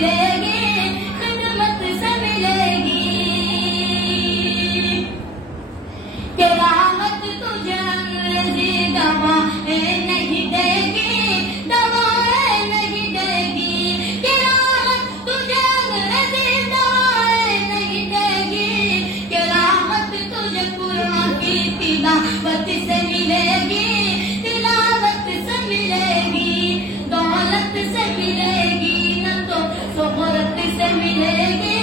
मिलेगी, खिदमत से मिलेगी। किरामत तुझे अंग्रेजी दवाएं नहीं देगी, दवाएं नहीं देगी। किरामत तुझे अंग्रेजी दवाएं नहीं देगी, किरामत तुझे कुरान की तिलावत से मिलेगी, तिलावत से मिलेगी। दौलत से मिलेगी न तो शोहरत से मिलेगी,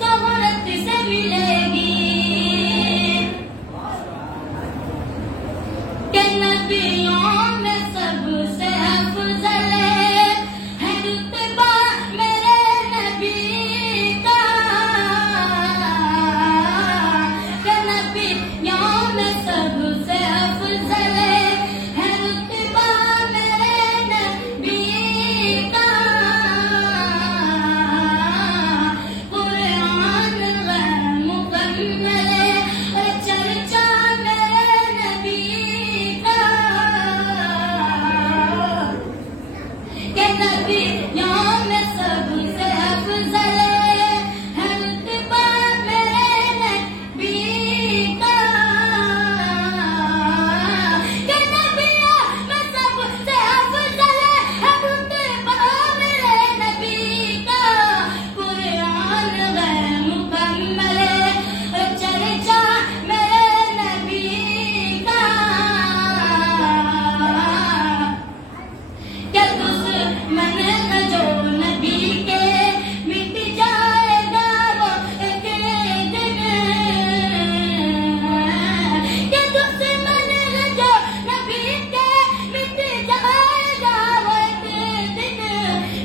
शोहरत से मिलेगी। के नबियों में सबसे अफजल है रुतबा मेरे नबी का। के नबियों में सबसे अफजल है रुतबा मेरे नबी का। कुरान गैर मुकम्मल चर्चा मेरे नबी का। के नबियों में सबसे अफजल है रुतबा मेरे नबी का। के नबियों में सबसे अफजल है रुतबा मेरे नबी का। कुरान गैर मुकम्मल चर्चा मेरे नबी का। क्या दुश्मन का जो नबी के मिट जाएगा वो एक दिन। क्या दुश्मन का जो नबी के मिट जाएगा वो एक दिन,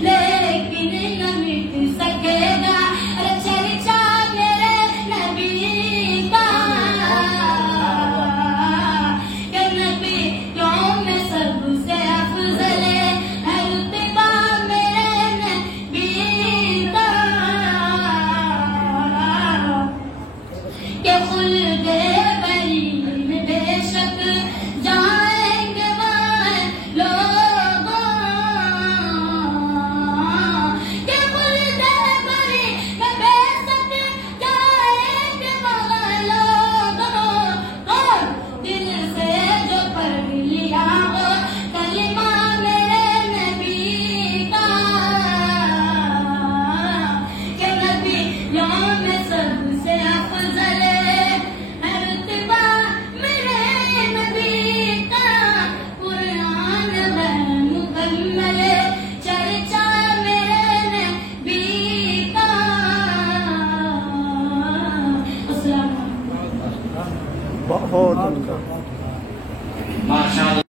लेकिन न मिट सकेगा चर्चा मेरे नबी का। के नबियों में सबसे अफजल है रुतबा मेरे नबी का। के खुल्दे बरी में बेशक जाएंगे वहाँ लोगों। के खुल्दे बरी में बेशक जाएंगे वहाँ लोगों। और दिल से जो पढ़ लिया हो कलिमा मेरे नबी का। के नबियों में सबसे अफजल है रुतबा मेरे नबी का। कुरान गैर मुकम्मल चर्चा मेरे नबी का। अस्सलाम वालेकुम। बहुत